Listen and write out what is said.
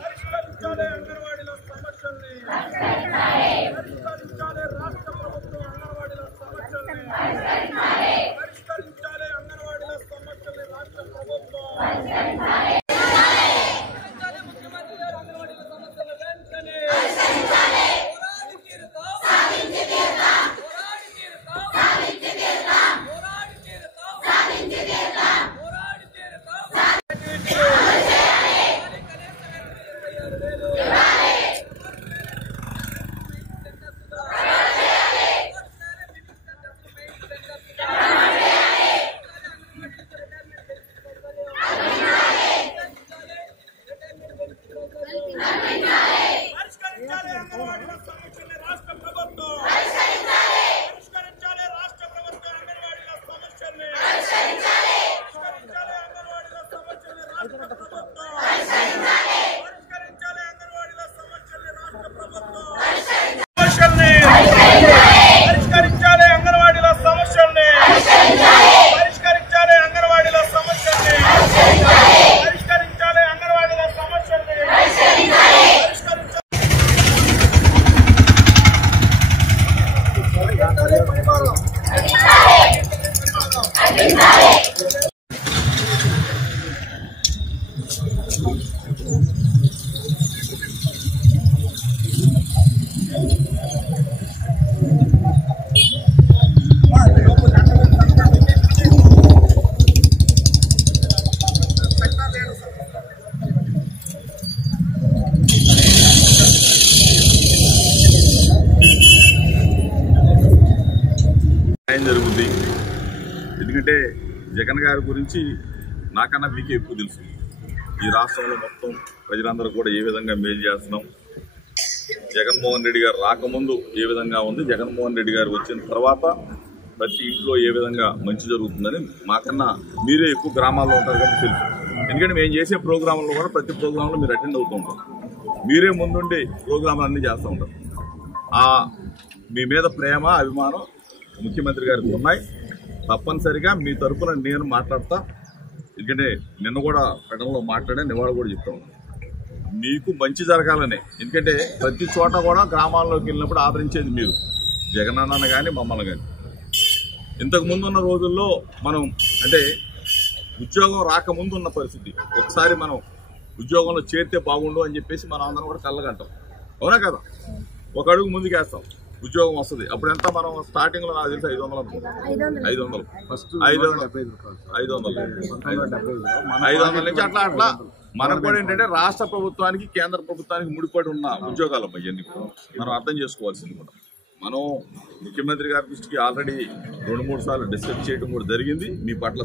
పరిష్కరించాలి అంగన్వాడీల సమస్యల్ని పరిష్కరించాలి రాష్ట్ర ప్రభుత్వం అంగన్వాడీల సమస్యల్ని పరిష్కరించాలి అంగన్వాడీల సమస్యల్ని రాష్ట్ర ప్రభుత్వం ముఖ్యమంత్రి గారు అంగన్వాడీల సమస్యలు వెంటనే జరుగుతుంది. ఎందుకంటే జగన్ గారి గురించి నాకన్నా మీకే ఎక్కువ తెలుసు. ఈ రాష్ట్రంలో మొత్తం ప్రజలందరూ కూడా ఏ విధంగా మేలు చేస్తున్నాం, జగన్మోహన్ రెడ్డి గారు రాకముందు ఏ విధంగా ఉంది, జగన్మోహన్ రెడ్డి గారు వచ్చిన తర్వాత ప్రతి ఇంట్లో ఏ విధంగా మంచి జరుగుతుందని మాకన్నా మీరే ఎక్కువ గ్రామాల్లో ఉంటారు కాబట్టి తెలుసు. ఎందుకంటే మేము చేసే ప్రోగ్రాంలో కూడా ప్రతి ప్రోగ్రాంలో మీరు అటెండ్ అవుతూ ఉంటారు. మీరే ముందుండి ప్రోగ్రాంలు అన్నీ చేస్తూ ఉంటారు. మీ మీద ప్రేమ అభిమానం ముఖ్యమంత్రి గారికి ఉన్నాయి. తప్పనిసరిగా మీ తరఫున నేను మాట్లాడతా. ఎందుకంటే నిన్న కూడా ప్రకటనలో మాట్లాడే నివాళ కూడా చెప్తా ఉన్నాను, మీకు మంచి జరగాలని. ఎందుకంటే ప్రతి చోట కూడా గ్రామాల్లోకి వెళ్ళినప్పుడు ఆదరించేది మీరు, జగన్ అన్న కానీ మమ్మల్ని కానీ. ఇంతకు ముందు ఉన్న రోజుల్లో మనం అంటే ఉద్యోగం రాకముందు ఉన్న పరిస్థితి, ఒకసారి మనం ఉద్యోగంలో చేరితే బాగుండు అని చెప్పేసి మనం అందరం కూడా కళ్ళగంటాం. అవునా కదా? ఒక అడుగు ముందుకేస్తాం, ఉద్యోగం వస్తుంది. అప్పుడు ఎంత మనం స్టార్టింగ్ లో నాకు తెలిసి 500 నుంచి అట్లా మనం కూడా ఏంటంటే రాష్ట్ర ప్రభుత్వానికి కేంద్ర ప్రభుత్వానికి ముడిపడి ఉన్న ఉద్యోగాలు ఇవన్నీ మనం అర్థం చేసుకోవాల్సింది కూడా. మనం ముఖ్యమంత్రి గారి దృష్టికి ఆల్రెడీ 2-3 సార్లు డిస్కస్ చేయడం కూడా జరిగింది. మీ పట్ల